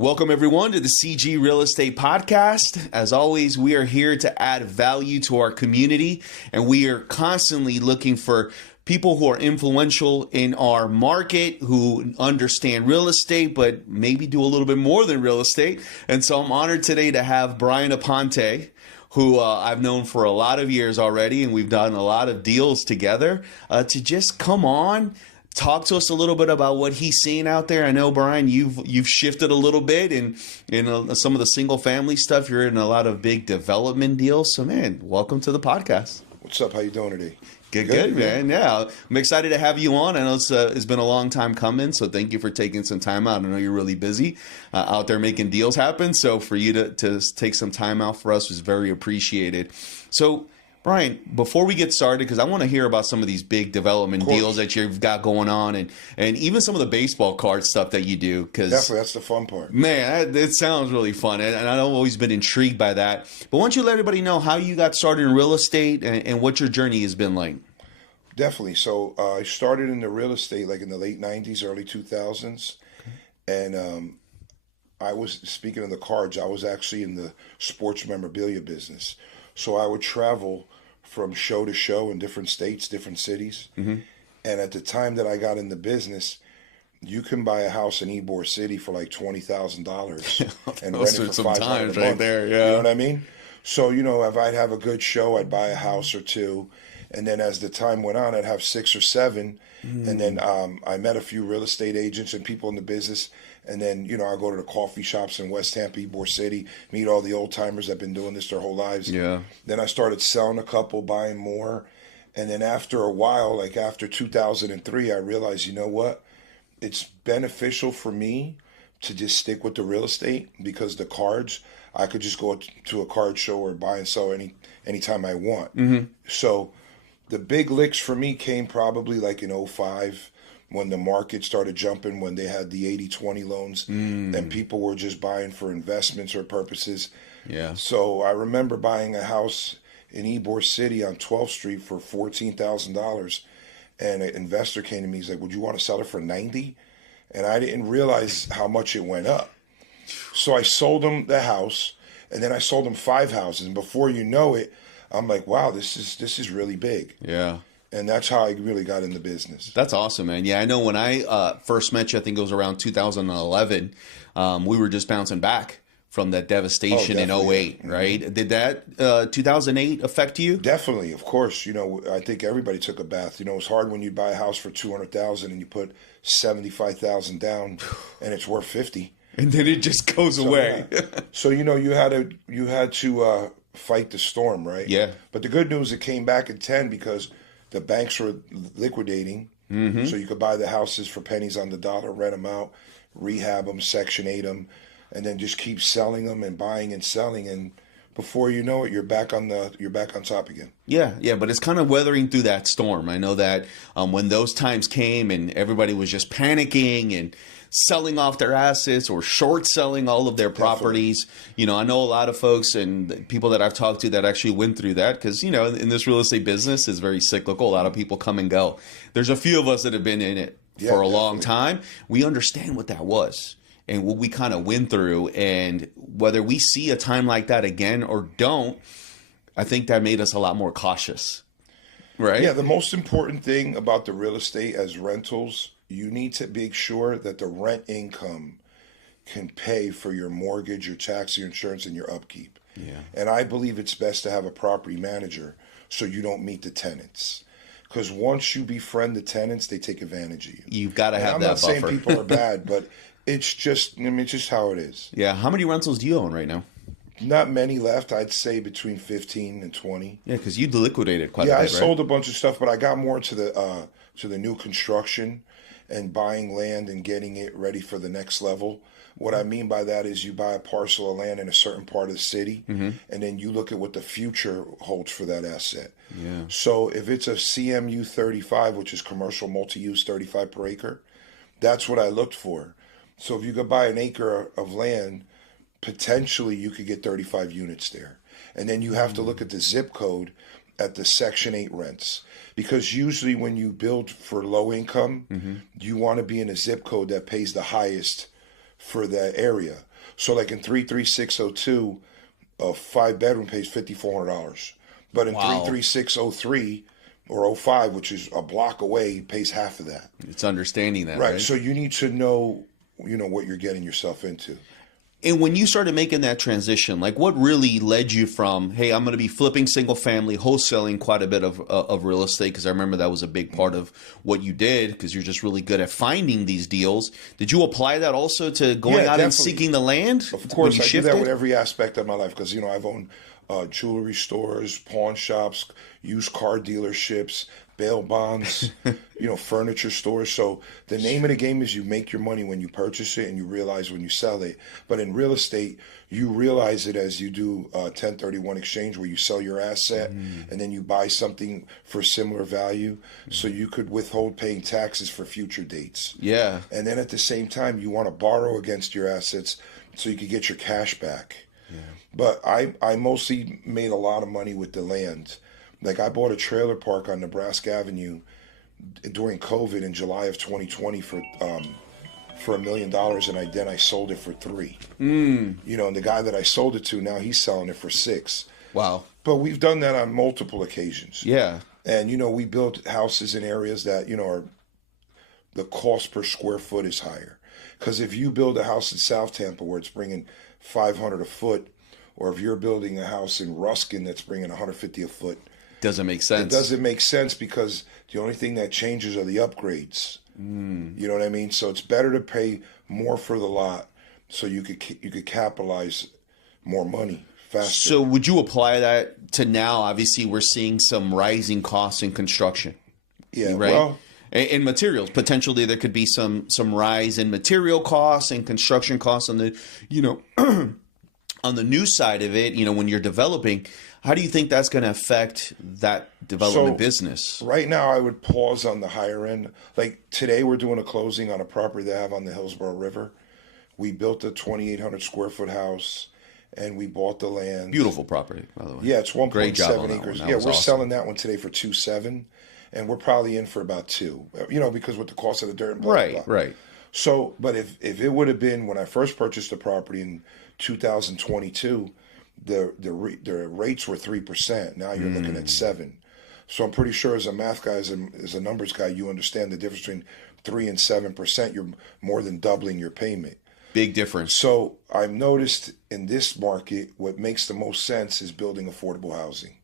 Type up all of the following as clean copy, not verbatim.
Welcome, everyone, to the CG Real Estate Podcast. As always, we are here to add value to our community, and we are constantly looking for people who are influential in our market, who understand real estate, but maybe do a little bit more than real estate. And so I'm honored today to have Bryon Aponte, who I've known for a lot of years already, and we've done a lot of deals together, to just come on. Talk to us a little bit about what he's seeing out there. I know, Bryon, you've shifted a little bit in some of the single family stuff. You're in a lot of big development deals. So, man, welcome to the podcast. What's up? How you doing today? Good, man. Yeah, I'm excited to have you on. I know it's been a long time coming, so thank you for taking some time out. I know you're really busy out there making deals happen. So for you to take some time out for us was very appreciated. So, Bryon, before we get started, because I want to hear about some of these big development deals that you've got going on, and even some of the baseball card stuff that you do. Cause, definitely, that's the fun part. Man, it sounds really fun, and I've always been intrigued by that. But why don't you let everybody know how you got started in real estate and what your journey has been like? Definitely. So I started in the real estate like in the late 90s, early 2000s. And I was, speaking of the cards, I was actually in the sports memorabilia business. So I would travel from show to show in different states, different cities. Mm-hmm. And at the time that I got in the business, you can buy a house in Ybor City for like $20,000 and rent it for $500 a month. Right there, yeah. You know what I mean? So, if I'd have a good show, I'd buy a house or two. And then as the time went on, I'd have 6 or 7. And then I met a few real estate agents and people in the business. And then, I go to the coffee shops in West Tampa, Ybor City, meet all the old timers that have been doing this their whole lives. Yeah. Then I started selling a couple, buying more. And then after a while, like after 2003, I realized, you know what? It's beneficial for me to just stick with the real estate, because the cards, I could just go to a card show or buy and sell anytime I want. Mm-hmm. So the big licks for me came probably like in 05, when the market started jumping, when they had the 80-20 loans and people were just buying for investments or purposes. Yeah. So I remember buying a house in Ybor City on 12th Street for $14,000. And an investor came to me, he's like, would you want to sell it for 90? And I didn't realize how much it went up. So I sold him the house, and then I sold him 5 houses. And before you know it, I'm like, wow, this is really big. Yeah. And that's how I really got in the business. That's awesome, man. Yeah, I know when I first met you, I think it was around 2011, we were just bouncing back from that devastation in 08, right? Mm-hmm. Did that 2008 affect you? Definitely, of course. I think everybody took a bath. It's hard when you buy a house for $200,000 and you put $75,000 down and it's worth $50,000. And then it just goes away. Yeah. So, you had to fight the storm, right? Yeah. But the good news, it came back at 10 because the banks were liquidating. Mm-hmm. So you could buy the houses for pennies on the dollar, rent them out, rehab them, Section 8 them, and then just keep selling them and buying and selling. And before you know it, you're back on top again. Yeah, but it's kind of weathering through that storm. I know that when those times came and everybody was just panicking and selling off their assets or short selling all of their properties. Definitely. I know a lot of folks and people that I've talked to that actually went through that because, in this real estate business is very cyclical. A lot of people come and go. There's a few of us that have been in it for a long time. We understand what that was and what we kind of went through. And whether we see a time like that again or don't, I think that made us a lot more cautious. Right? Yeah, the most important thing about the real estate as rentals, you need to make sure that the rent income can pay for your mortgage, your tax, your insurance, and your upkeep. Yeah. And I believe it's best to have a property manager so you don't meet the tenants. Because once you befriend the tenants, they take advantage of you. You've got to have that buffer. I'm not saying people are bad, but it's just how it is. Yeah. How many rentals do you own right now? Not many left. I'd say between 15 and 20. Yeah, because you liquidated quite a bit, Yeah, I right? sold a bunch of stuff, but I got more to the new construction and buying land and getting it ready for the next level. What I mean by that is you buy a parcel of land in a certain part of the city, and then you look at what the future holds for that asset. Yeah. So if it's a CMU 35, which is commercial multi-use 35 per acre, that's what I looked for. So if you could buy an acre of land, potentially you could get 35 units there. And then you have to look at the zip code at the Section 8 rents. Because usually when you build for low income, you want to be in a zip code that pays the highest for that area. So like in 33602, a 5-bedroom pays $5,400. But in Wow. 33603 or '05, which is a block away, pays half of that. It's understanding that, Right. right? So you need to know, what you're getting yourself into. And when you started making that transition, like what really led you from, hey, I'm going to be flipping single family, wholesaling quite a bit of real estate? Because I remember that was a big part of what you did because you're just really good at finding these deals. Did you apply that also to going Yeah, out and definitely. seeking the land? Of course, when I you do that shifted? with every aspect of my life because, I've owned jewelry stores, pawn shops, used car dealerships, bail bonds, furniture stores. So the name of the game is you make your money when you purchase it and you realize when you sell it. But in real estate, you realize it as you do 1031 exchange where you sell your asset and then you buy something for similar value so you could withhold paying taxes for future dates. Yeah. And then at the same time, you want to borrow against your assets so you could get your cash back. But I mostly made a lot of money with the land. Like I bought a trailer park on Nebraska Avenue during COVID in July of 2020 for $1 million, and then I sold it for $3 million. And the guy that I sold it to now he's selling it for $6 million. Wow. But we've done that on multiple occasions. Yeah. And we built houses in areas that are the cost per square foot is higher. Because if you build a house in South Tampa where it's bringing $500 a foot, or if you're building a house in Ruskin that's bringing $150 a foot, Doesn't make sense. it doesn't make sense because the only thing that changes are the upgrades. You know what I mean? So it's better to pay more for the lot so you could capitalize more money faster. So would you apply that to now? Obviously, we're seeing some rising costs in construction. Yeah, right? well, In materials, potentially there could be some rise in material costs and construction costs on the on the new side of it. When you're developing, how do you think that's going to affect that development business? Right now, I would pause on the higher end. Like today, we're doing a closing on a property they have on the Hillsborough River. We built a 2,800 square foot house, and we bought the land. Beautiful property, by the way. Yeah, it's Great job 1.7 on that acres. one. Yeah, That was we're awesome. selling that one today for 2.7, and we're probably in for about 2. Because with the cost of the dirt and blah, Right, blah, blah. right. So, but if it would have been when I first purchased the property in 2022, the rates were 3%. Now you're looking at 7. So I'm pretty sure as a math guy, as a numbers guy, you understand the difference between 3 and 7%. You're more than doubling your payment. Big difference. So I've noticed in this market, what makes the most sense is building affordable housing.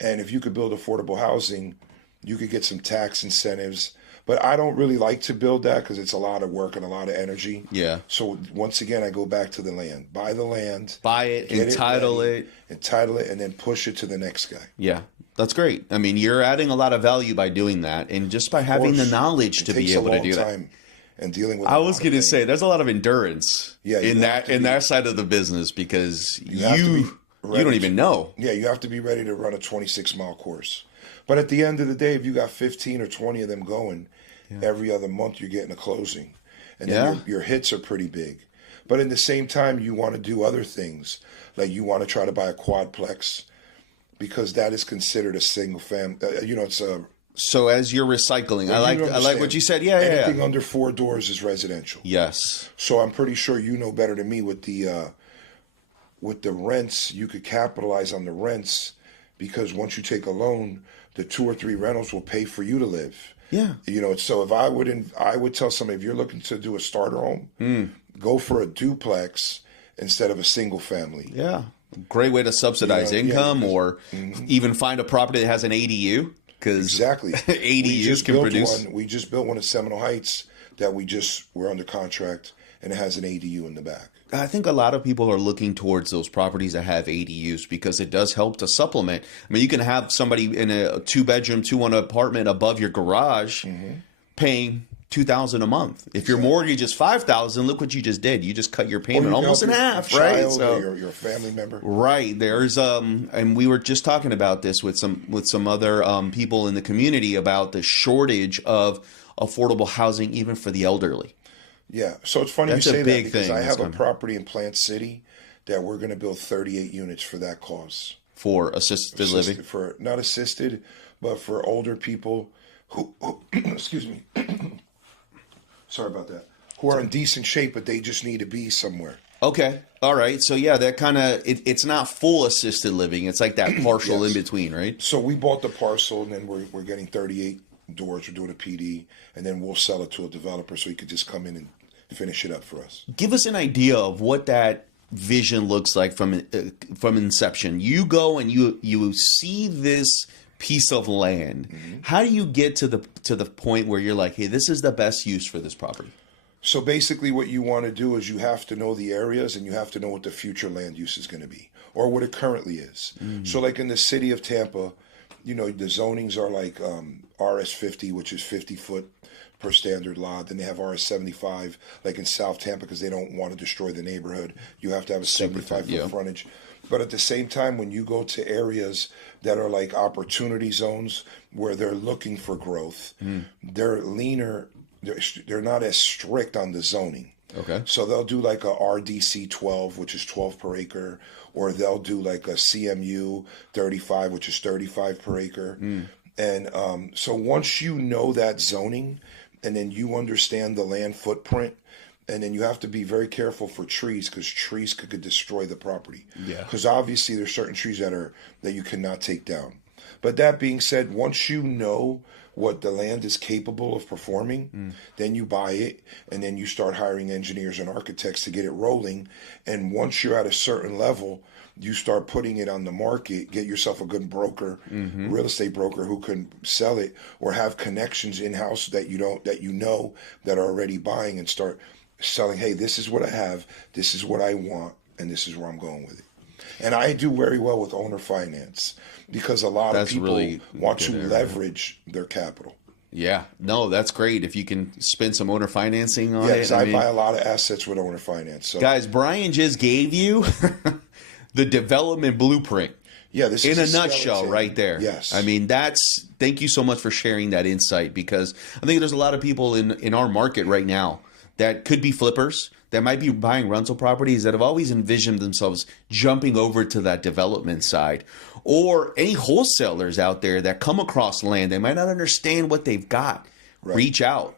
And if you could build affordable housing, you could get some tax incentives. But I don't really like to build that because it's a lot of work and a lot of energy. Yeah. So once again, I go back to the land. Buy the land. Buy it, get entitle ready, it. Entitle it, and then push it to the next guy. Yeah, that's great. I mean, you're adding a lot of value by doing that, and just by having the knowledge to be able to do that. And dealing with I was going to say, there's a lot of endurance in that side of the business because you don't even know. Yeah, you have to be ready to run a 26-mile course. But at the end of the day, if you got 15 or 20 of them going, every other month you're getting a closing. And then your hits are pretty big. But in the same time, you want to do other things. Like you want to try to buy a quadplex because that is considered a single family. It's a... So as you're recycling, I like what you said. Yeah, Anything under 4 doors is residential. Yes. So I'm pretty sure you know better than me with the rents. You could capitalize on the rents because once you take a loan, the 2 or 3 rentals will pay for you to live. Yeah. So if I would tell somebody, if you're looking to do a starter home, go for a duplex instead of a single family. Yeah. Great way to subsidize income or even find a property that has an ADU. Exactly. ADUs can produce. We just built one at Seminole Heights that we're under contract, and it has an ADU in the back. I think a lot of people are looking towards those properties that have ADUs because it does help to supplement. I mean, you can have somebody in a 2-bedroom, 2-1 apartment above your garage paying $2,000 a month. If your mortgage is $5,000, look what you just did. You just cut your payment almost in half, right? So your family member, right? There's and we were just talking about this with some other people in the community about the shortage of affordable housing, even for the elderly. Yeah, so it's funny That's you say a that big because thing I have a coming. property in Plant City that we're going to build 38 units for that cause. For assisted living? For not assisted, but for older people who excuse me, sorry about that, who are in decent shape, but they just need to be somewhere. Okay. All right. So yeah, that kind of it's not full assisted living. It's like that partial in Yes. between, right? So we bought the parcel, and then we're getting 38 doors. We're doing a PD, and then we'll sell it to a developer so he could just come in and finish it up for us. Give us an idea of what that vision looks like from inception. You go and you see this piece of land. How do you get to the point where you're like, hey, this is the best use for this property? So basically, what you want to do is you have to know the areas, and you have to know what the future land use is going to be, or what it currently is. So, like in the city of Tampa, the zonings are like RS50, which is 50 foot per standard lot. Then they have RS75, like in South Tampa, because they don't want to destroy the neighborhood. You have to have a 75-foot frontage. But at the same time, when you go to areas that are like opportunity zones where they're looking for growth, they're leaner. They're not as strict on the zoning. Okay. So they'll do like a RDC 12, which is 12 per acre, or they'll do like a CMU 35, which is 35 per acre. And so once you know that zoning, and then you understand the land footprint, and then you have to be very careful for trees, because trees could destroy the property. Yeah. Because obviously there's certain trees that you cannot take down. But that being said, once you know what the land is capable of performing, then you buy it, and then you start hiring engineers and architects to get it rolling. And once you're at a certain level, you start putting it on the market. Get yourself a good broker, real estate broker, who can sell it, or have connections in house that that are already buying, and start selling. Hey, this is what I have, this is what I want, and this is where I'm going with it. And I do very well with owner finance, because a lot of people really want good to area. leverage their capital. Yeah. No, that's great. If you can spend some owner financing on Yes, it. I buy a lot of assets with owner finance. So Guys, Bryon just gave you the development blueprint. yeah, this In is a nutshell, skeleton. right there. Yes. I mean, thank you so much for sharing that insight, because I think there's a lot of people in our market right now that could be flippers, that might be buying rental properties, that have always envisioned themselves jumping over to that development side, or any wholesalers out there that come across land. They might not understand what they've got. Right. Reach out.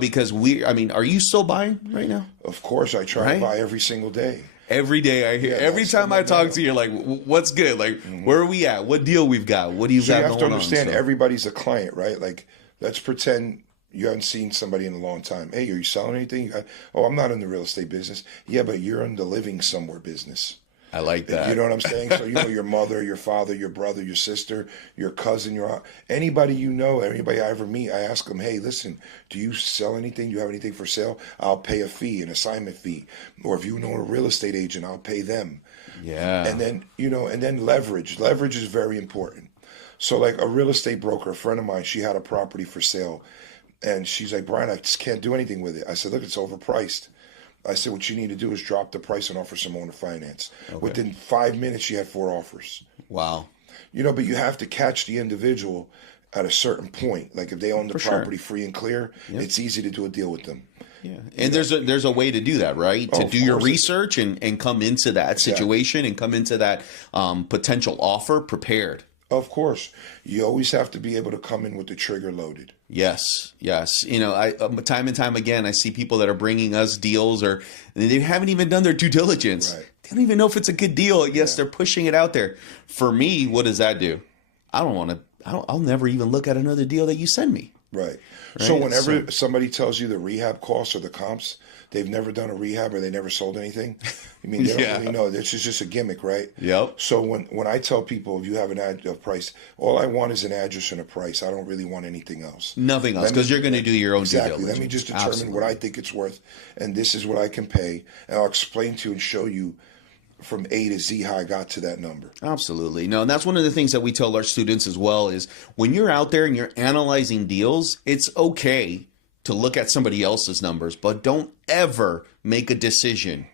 Because are you still buying right now? Of course, I try to buy every single day. Every day I hear, every time I talk to you, like, what's good? Like, where are we at? What deal we've got? What do you So got you have to going on? understand, So- everybody's a client, right? Like, let's pretend you haven't seen somebody in a long time. Hey, are you selling anything? Oh, I'm not in the real estate business. Yeah, but you're in the living somewhere business. I like that. You know what I'm saying? So, your mother, your father, your brother, your sister, your cousin, your aunt, anybody anybody I ever meet, I ask them, hey, listen, do you sell anything? Do you have anything for sale? I'll pay a fee, an assignment fee. Or if you know a real estate agent, I'll pay them. Yeah. And then, and then leverage. Leverage is very important. So like a real estate broker, a friend of mine, she had a property for sale. And she's like, Bryon, I just can't do anything with it. I said, look, it's overpriced. I said, what you need to do is drop the price and offer some owner finance. Okay. Within 5 minutes, she had 4 offers. Wow. But you have to catch the individual at a certain point. Like if they own the property free and clear, it's easy to do a deal with them. Yeah. And there's a way to do that, right? To do your research and come into that situation and come into that potential offer prepared. Of course. You always have to be able to come in with the trigger loaded. Yes. I time and time again, I see people that are bringing us deals, or they haven't even done their due diligence. Right. They don't even know if it's a good deal. Yes, they're pushing it out there. For me, what does that do? I'll never even look at another deal that you send me. Right. So whenever somebody tells you the rehab costs or the comps, they've never done a rehab or they never sold anything. I mean, they don't really know. This is just a gimmick, right? Yep. So when I tell people, if you have a price, all I want is an address and a price. I don't really want anything else. Nothing else, because you're going to do your own due Exactly. diligence. Let me just determine what I think it's worth, and this is what I can pay, and I'll explain to you and show you from A to Z how I got to that number. Absolutely. No, and that's one of the things that we tell our students as well is when you're out there and you're analyzing deals, it's okay to look at somebody else's numbers, but don't ever make a decision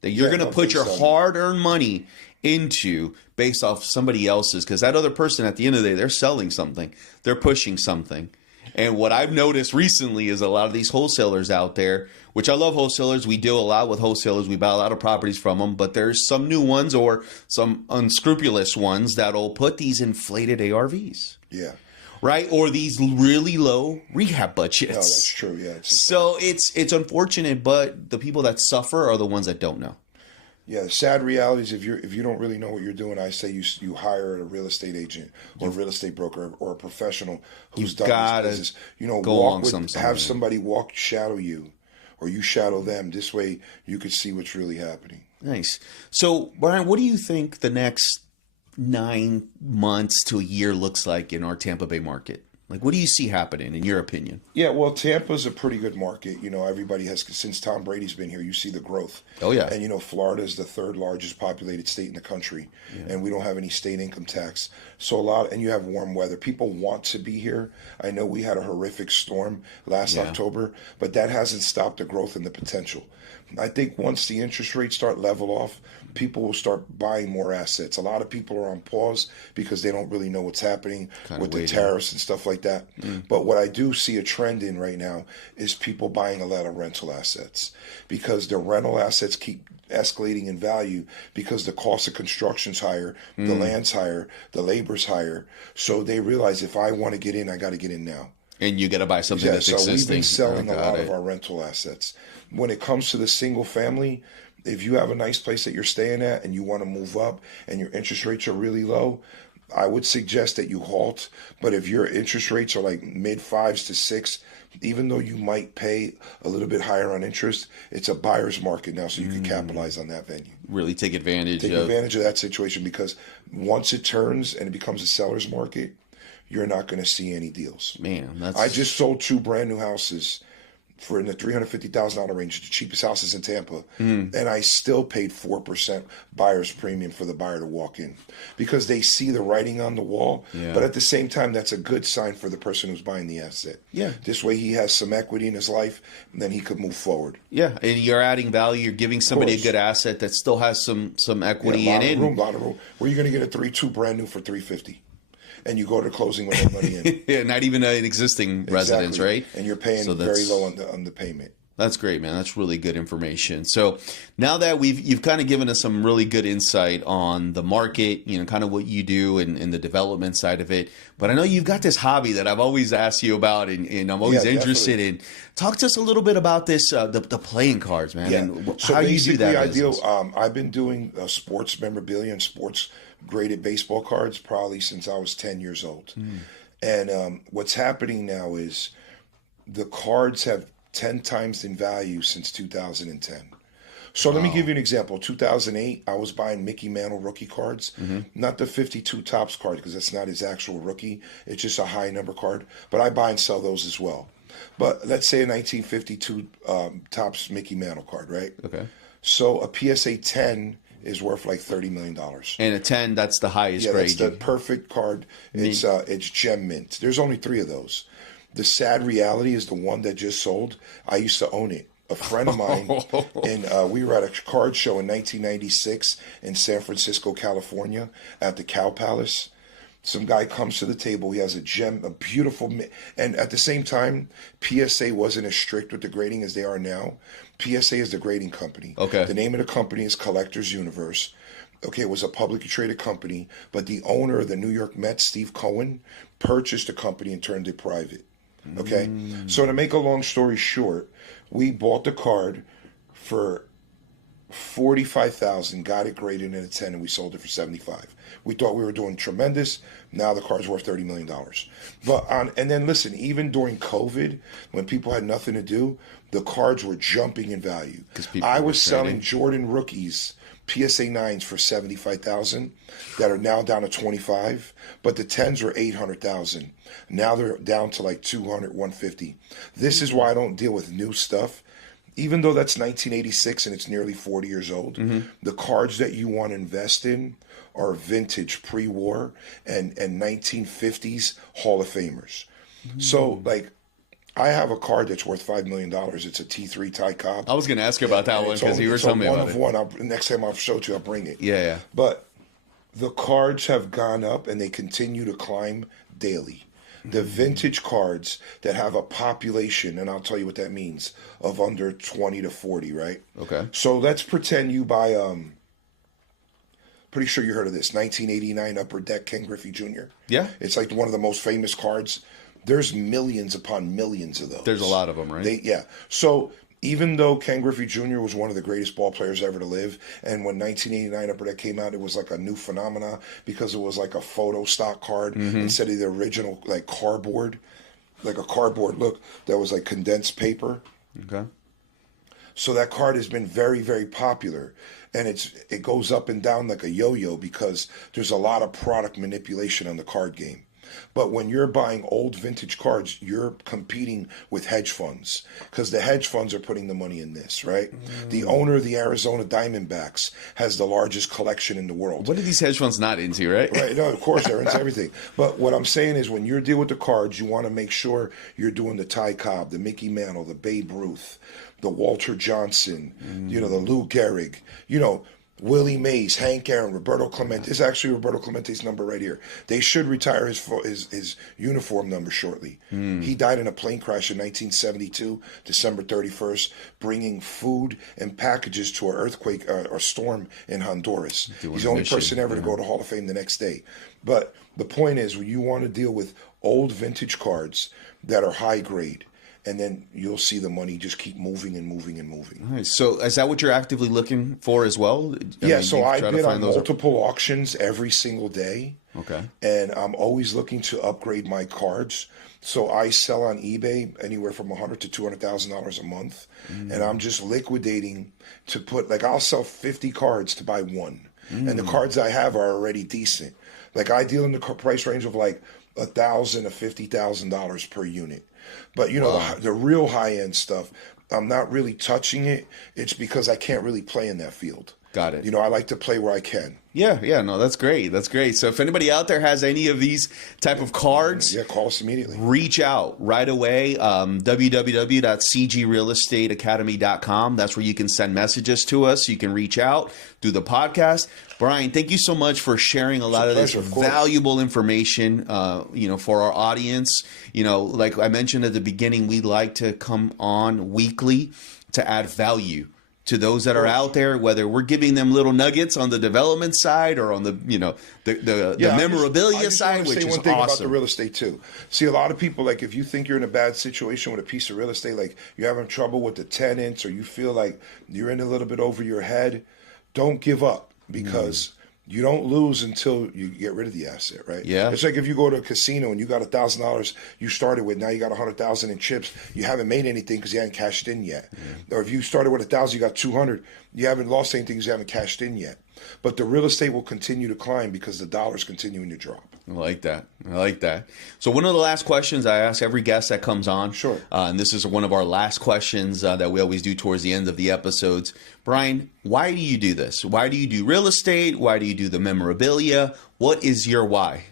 that you're going to put your hard-earned money into based off somebody else's, because that other person at the end of the day, they're selling something. They're pushing something. And what I've noticed recently is a lot of these wholesalers out there, which I love wholesalers. We deal a lot with wholesalers. We buy a lot of properties from them. But there's some new ones or some unscrupulous ones that'll put these inflated ARVs. Yeah. Right? Or these really low rehab budgets. No, that's true. Yeah. So it's unfortunate, but the people that suffer are the ones that don't know. Yeah, the sad reality is if you don't really know what you're doing, I say you hire a real estate agent or a real estate broker or a professional who's You've done this got to business. You know, go walk along with have somewhere. somebody walk shadow you, or you shadow them. This way, you could see what's really happening. Nice. So, Brian, what do you think the next 9 months to a year looks like in our Tampa Bay market? Like, what do you see happening, in your opinion? Yeah, well, Tampa's a pretty good market. You know, everybody has, since Tom Brady's been here, you see the growth. Oh, yeah. And, you know, Florida is the third largest populated state in the country, and we don't have any state income tax. So and you have warm weather. People want to be here. I know we had a horrific storm last Yeah. October, but that hasn't stopped the growth and the potential. I think once the interest rates start level off, people will start buying more assets. A lot of people are on pause because they don't really know what's happening Kinda with the waiting. tariffs and stuff like that. But what I do see a trend in right now is people buying a lot of rental assets because the rental assets keep escalating in value because the cost of construction's higher, the land's higher, the labor's higher. So they realize if I want to get in, I got to get in now. And you got to buy something Yeah, that's so we've existing. been selling Oh, a got lot it. of our rental assets. When it comes to the single family, if you have a nice place that you're staying at and you want to move up and your interest rates are really low, I would suggest that you halt. But if your interest rates are like mid fives to six, even though you might pay a little bit higher on interest, it's a buyer's market now, so you can capitalize on that venue. Really take advantage Take of. advantage of that situation because once it turns and it becomes a seller's market, you're not going to see any deals. Man, that's. I just sold 2 brand new houses for in the $350,000 range, the cheapest houses in Tampa, and I still paid 4% buyer's premium for the buyer to walk in because they see the writing on the wall. Yeah. But at the same time, that's a good sign for the person who's buying the asset. Yeah. This way, he has some equity in his life, and then he could move forward. Yeah, and you're adding value. You're giving somebody a course. good asset that still has some equity Yeah, in it. lot of room. Where are you going to get a 3-2 brand new for $350? And you go to closing with no money in. Yeah, not even an existing residence, Exactly. right? And you're paying So very that's- low on the payment. That's great, man. That's really good information. So now that you've kind of given us some really good insight on the market, you know, kind of what you do and the development side of it. But I know you've got this hobby that I've always asked you about, and I'm always Yeah, interested definitely. in. Talk to us a little bit about this, the playing cards, man, Yeah. and So how you do that. I business. I've been doing sports memorabilia and sports graded baseball cards probably since I was 10 years old. And what's happening now is the cards have 10 times in value since 2010. So let me give you an example. 2008, I was buying Mickey Mantle rookie cards, not the 52 tops card because that's not his actual rookie. It's just a high number card. But I buy and sell those as well. But let's say a 1952 tops Mickey Mantle card, right? Okay. So a PSA 10 is worth like $30 million. And a 10, that's the highest Yeah, grade. that's the it's card. It's gem mint. There's only 3 of those. The sad reality is the one that just sold. I used to own it. A friend of mine, and we were at a card show in 1996 in San Francisco, California, at the Cow Palace. Some guy comes to the table. He has a beautiful, and at the same time, PSA wasn't as strict with the grading as they are now. PSA is the grading company. Okay. The name of the company is Collectors Universe. Okay, it was a publicly traded company, but the owner of the New York Mets, Steve Cohen, purchased the company and turned it private. Okay, so to make a long story short, we bought the card for 45,000, got it graded in a 10, and we sold it for 75. We thought we were doing tremendous. Now the card's worth $30 million. But and then listen, even during COVID, when people had nothing to do, the cards were jumping in value. I was selling Jordan rookies, PSA 9s for 75,000 that are now down to 25, but the 10s were 800,000. Now they're down to like 200, 150. This is why I don't deal with new stuff. Even though that's 1986 and it's nearly 40 years old, the cards that you want to invest in are vintage pre-war and 1950s Hall of Famers. So, like, I have a card that's worth $5 million. It's a T3 Ty Cobb. I was going to ask you about that one because you were telling me about it. One of one. Next time I'll show it to you, I'll bring it. Yeah. But the cards have gone up and they continue to climb daily. The vintage cards that have a population, and I'll tell you what that means, of under 20 to 40, right? Okay. So let's pretend you buy, pretty sure you heard of this, 1989 Upper Deck Ken Griffey Jr. Yeah. It's like one of the most famous cards. There's millions upon millions of those. There's a lot of them, right? Yeah. So even though Ken Griffey Jr. was one of the greatest ball players ever to live, and when 1989 Upper Deck came out, it was like a new phenomena because it was like a photo stock card instead of the original like cardboard, like a cardboard look that was like condensed paper. Okay. So that card has been very, very popular, and it goes up and down like a yo-yo because there's a lot of product manipulation on the card game. But when you're buying old vintage cards, you're competing with hedge funds because the hedge funds are putting the money in this, right? The owner of the Arizona Diamondbacks has the largest collection in the world. What are these hedge funds not into, right? Right. No, of course, they're into everything. But what I'm saying is when you're dealing with the cards, you want to make sure you're doing the Ty Cobb, the Mickey Mantle, the Babe Ruth, the Walter Johnson, the Lou Gehrig, Willie Mays, Hank Aaron, Roberto Clemente. This is actually Roberto Clemente's number right here. They should retire his uniform number shortly. He died in a plane crash in 1972, December 31st, bringing food and packages to an earthquake or storm in Honduras. He's the only person ever to go to Hall of Fame the next day. But the point is, when you want to deal with old vintage cards that are high grade, and then you'll see the money just keep moving and moving and moving. All right. So is that what you're actively looking for as well? So I bid on multiple auctions every single day. Okay. And I'm always looking to upgrade my cards. So I sell on eBay anywhere from $100,000 to $200,000 a month. And I'm just liquidating to put, like, I'll sell 50 cards to buy one. And the cards I have are already decent. Like, I deal in the price range of like $1,000 to $50,000 per unit. But, the real high-end stuff, I'm not really touching it. It's because I can't really play in that field. Got it. I like to play where I can. Yeah, no, that's great. That's great. So if anybody out there has any of these type of cards, call us immediately. Reach out right away. www.cgrealestateacademy.com. That's where you can send messages to us. You can reach out through the podcast. Bryon, thank you so much for sharing a lot of this valuable information, for our audience. Like I mentioned at the beginning, we like to come on weekly to add value to those that are out there, whether we're giving them little nuggets on the development side or on the memorabilia side, which is awesome. I just want to say one thing about the real estate too. See, a lot of people, like, if you think you're in a bad situation with a piece of real estate, like you're having trouble with the tenants or you feel like you're in a little bit over your head, don't give up because you don't lose until you get rid of the asset, right? Yeah. It's like if you go to a casino and you got $1,000 you started with, now you got $100,000 in chips. You haven't made anything because you haven't cashed in yet. Or if you started with $1,000, you got $200. You haven't lost anything because you haven't cashed in yet. But the real estate will continue to climb because the dollar's continuing to drop. I like that. So one of the last questions I ask every guest that comes on. Sure. And this is one of our last questions that we always do towards the end of the episodes. Bryon, why do you do this? Why do you do real estate? Why do you do the memorabilia? What is your why?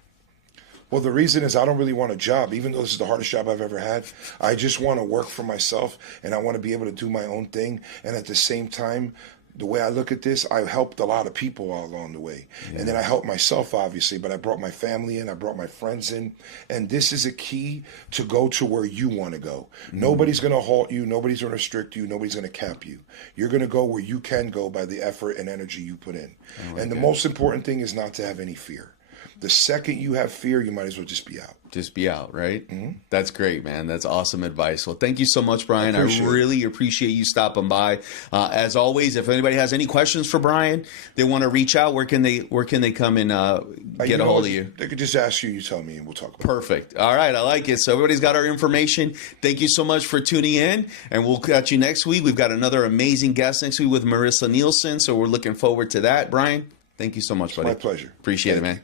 Well, the reason is I don't really want a job, even though this is the hardest job I've ever had. I just want to work for myself, and I want to be able to do my own thing. And at the same time, the way I look at this, I helped a lot of people all along the way. And then I helped myself, obviously, but I brought my family in, I brought my friends in. And this is a key to go to where you want to go. Nobody's going to halt you. Nobody's going to restrict you. Nobody's going to cap you. You're going to go where you can go by the effort and energy you put in. And the most important thing is not to have any fear. The second you have fear, you might as well just be out. Just be out, right? That's great, man. That's awesome advice. Well, thank you so much, Bryon. I really appreciate you stopping by. As always, if anybody has any questions for Bryon, they want to reach out, where can they come and get a hold of you? They could just ask you, you tell me, and we'll talk about it. Perfect. All right, I like it. So everybody's got our information. Thank you so much for tuning in, and we'll catch you next week. We've got another amazing guest next week with Marissa Nielsen, so we're looking forward to that. Bryon, thank you so much, buddy. My pleasure. Appreciate it, man.